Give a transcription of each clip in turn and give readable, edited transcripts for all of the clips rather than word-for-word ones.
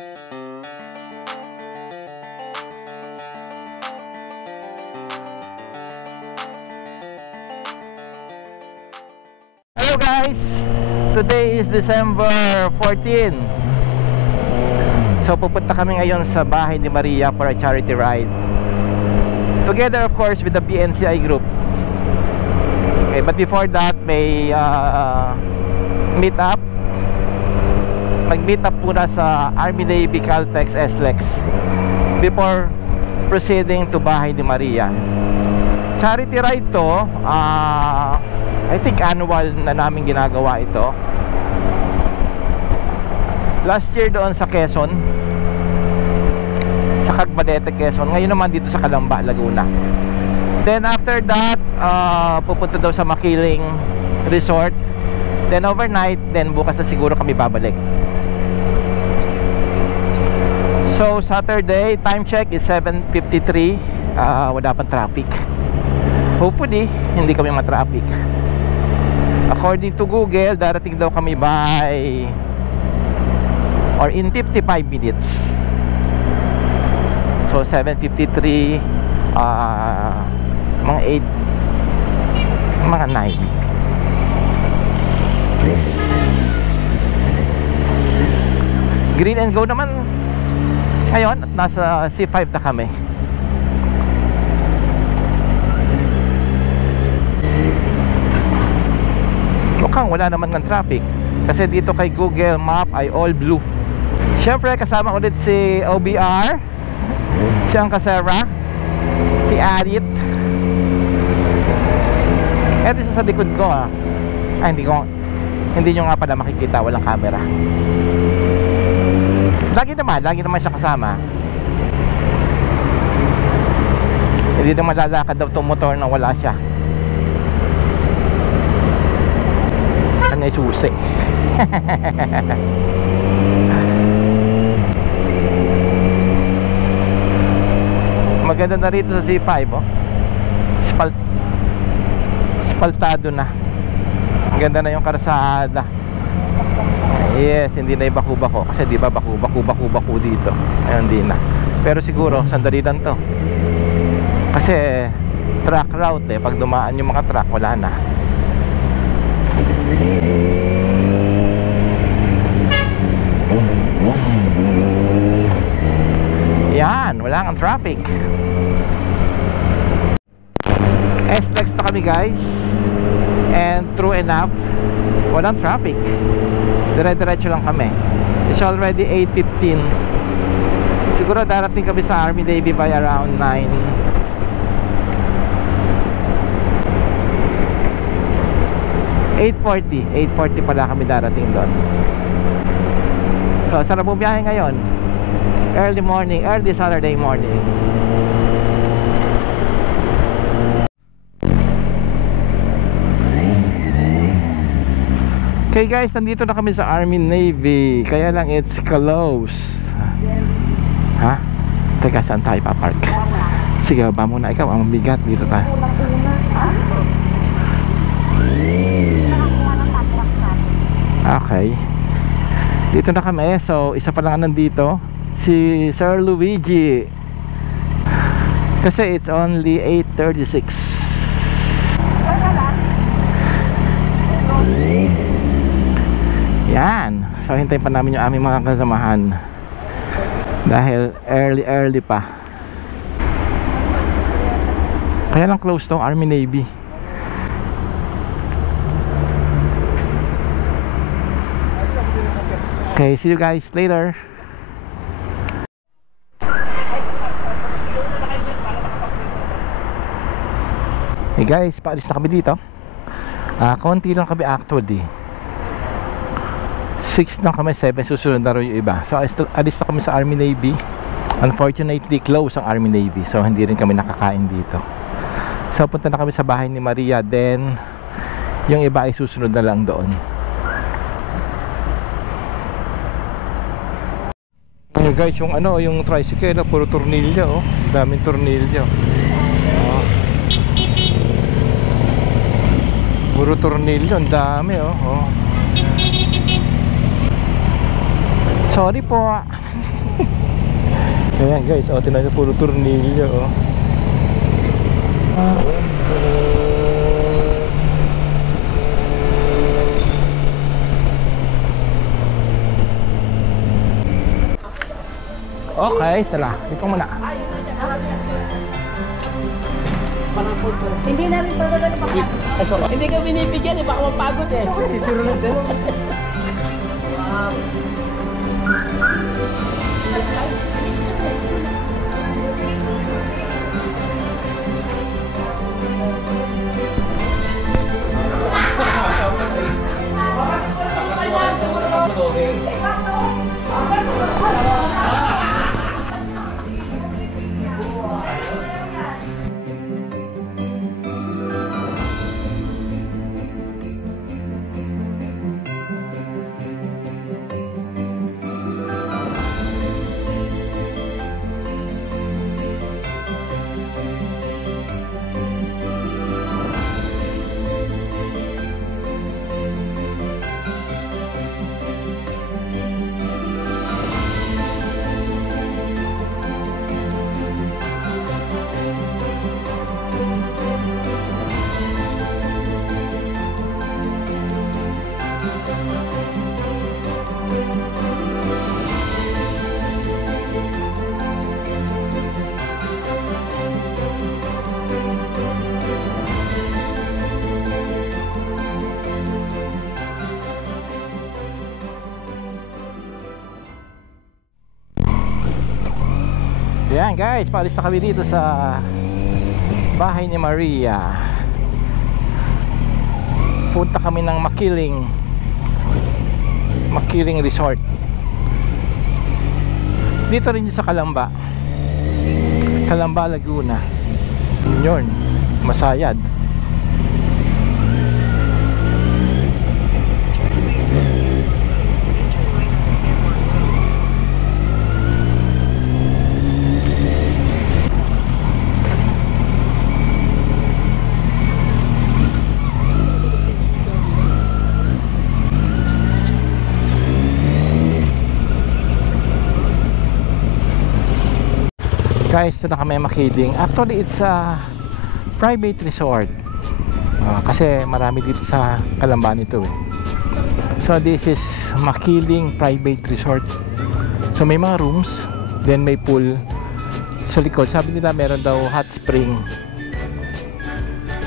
Hello guys! Today is December 14. So pupunta kami ngayon sa bahay ni Maria for a charity ride. Together of course with the PNCI group. Okay, but before that may meet up. Mag-meet up muna sa Army Navy Caltex SLEX before proceeding to bahay ni Maria. Charity ride to. I think annual na namin ginagawa ito. Last year doon sa Quezon, sa Cagbalete, Quezon. Ngayon naman dito sa Calamba, Laguna. Then after that, pupunta daw sa Makiling Resort. Then overnight, then bukas na siguro kami babalik. So Saturday, time check is 7:53. Wala pang traffic. Hopefully, hindi kami ma-traffic. According to Google, darating daw kami by or in 55 minutes. So 7:53, mga 8, mga 9. Green and go naman ngayon at nasa C5 na kami. Mukhang wala naman ng traffic kasi dito kay Google Map ay all blue. Siyempre kasama ulit si OBR, si Angkasera, si Arit. Eto siya sa likod ko hindi nyo nga pala makikita, walang camera. Lagi naman siya kasama. Hindi naman lalakad daw itong motor na wala siya. Kanya susi. Maganda na rito sa C5, oh. Spaltado na. Ganda na yung karsada. Yes, hindi na ibaku-bako kasi di ba baku dito. Ayun, hindi na. Pero siguro sandali lang to. Kasi truck route eh, pag dumaan yung mga truck wala na. Yan, wala ang traffic. SLEX na kami guys. And true enough, walang traffic. Dire-diretso lang kami. It's already 8:15. Siguro darating kami sa Army Navy by around 9. 8:40 pala kami darating doon. So sarap mo biyahe ngayon. Early morning, early Saturday morning. Okay guys, nandito na kami sa Army Navy. Kaya lang it's close. Ha? Teka, saan tayo papark? Sige, baba muna. Ikaw, ang bigat. Dito tayo. Okay. Dito na kami. So, isa pa lang nandito. Si Sir Luigi. Kasi it's only 8:36. Yan. So hintayin pa namin yung aming mga kasamahan dahil early pa. Kaya lang close to Army Navy. Okay, see you guys later. Hey guys, paalis na kami dito. Konti lang kami actually. 6 na kami, 7 susunod na rin yung iba. So alis na kami sa Army Navy. Unfortunately close ang Army Navy, so hindi rin kami nakakain dito. So punta na kami sa bahay ni Maria. Then yung iba ay susunod na lang doon. Okay guys, yung yung tricycle, puro tornilyo, oh. Daming tornilyo. Puro tornilyo, ang dami, oh. Sorry po. Ayan guys, oh, tinan nyo, puro tornilyo, oh. Okay, tala, dito muna. Hindi na rin talaga napakasok. Hindi ka binibigyan eh, baka mapagod eh. Isuro lang din. Ayan guys, paalis na kami dito sa bahay ni Maria. Punta kami ng Makiling Resort. Dito rin sa Calamba, Laguna. Yun, Masayad. Guys, ito na kami Makiling. Actually, it's a private resort. Kasi marami dito sa Calamba nito eh. So, this is Makiling Private Resort. So, may mga rooms. Then, may pool sa likod. Sabi nila, meron daw hot spring.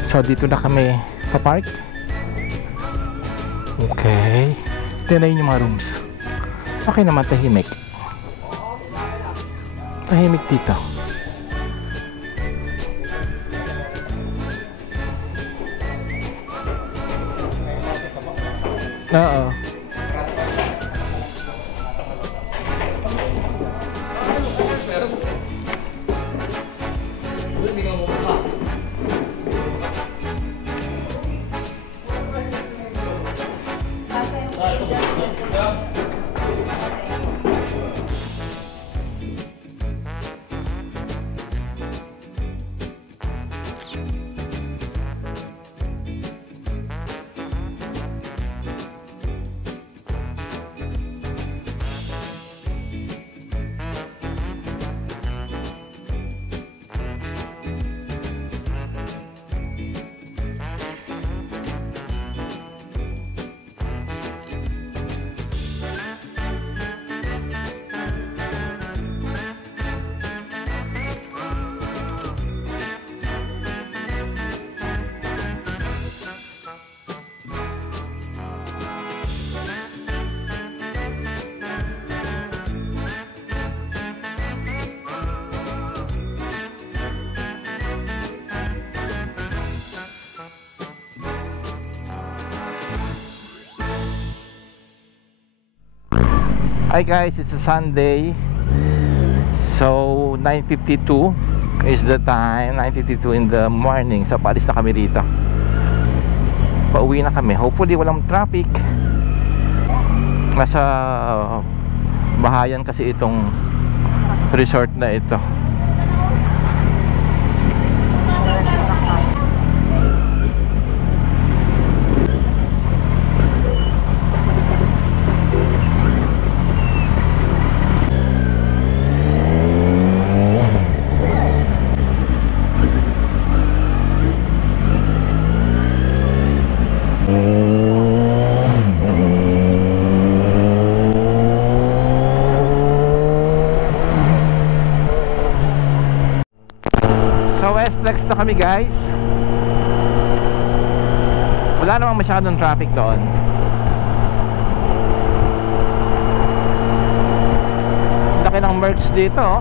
So, dito na kami sa park. Okay. Tignan yung mga rooms. Okay naman, tahimik. Tahimik dito. Oo. Hi guys, it's a Sunday. So 9:52 is the time, 9:52 in the morning. So paalis na kami dito. Pauwi na kami. Hopefully walang traffic. Nasa bahayan kasi itong resort na ito. So Westlex na kami guys. Wala namang masyadong traffic doon. Laki ng merch dito oh.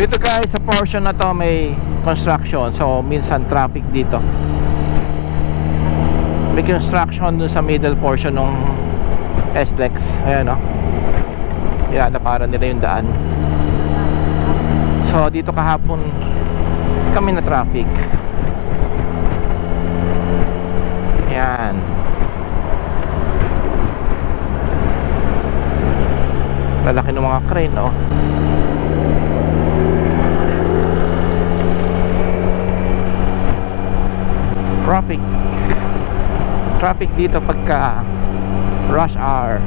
Dito guys sa portion na to may construction, so minsan traffic dito. May construction dun sa middle portion ng SLEX. Ayan o. Yan, para nila yung daan. So dito kahapon kami na traffic. Yan. Lalaki ng mga crane oh. Traffic dito pagka rush hour.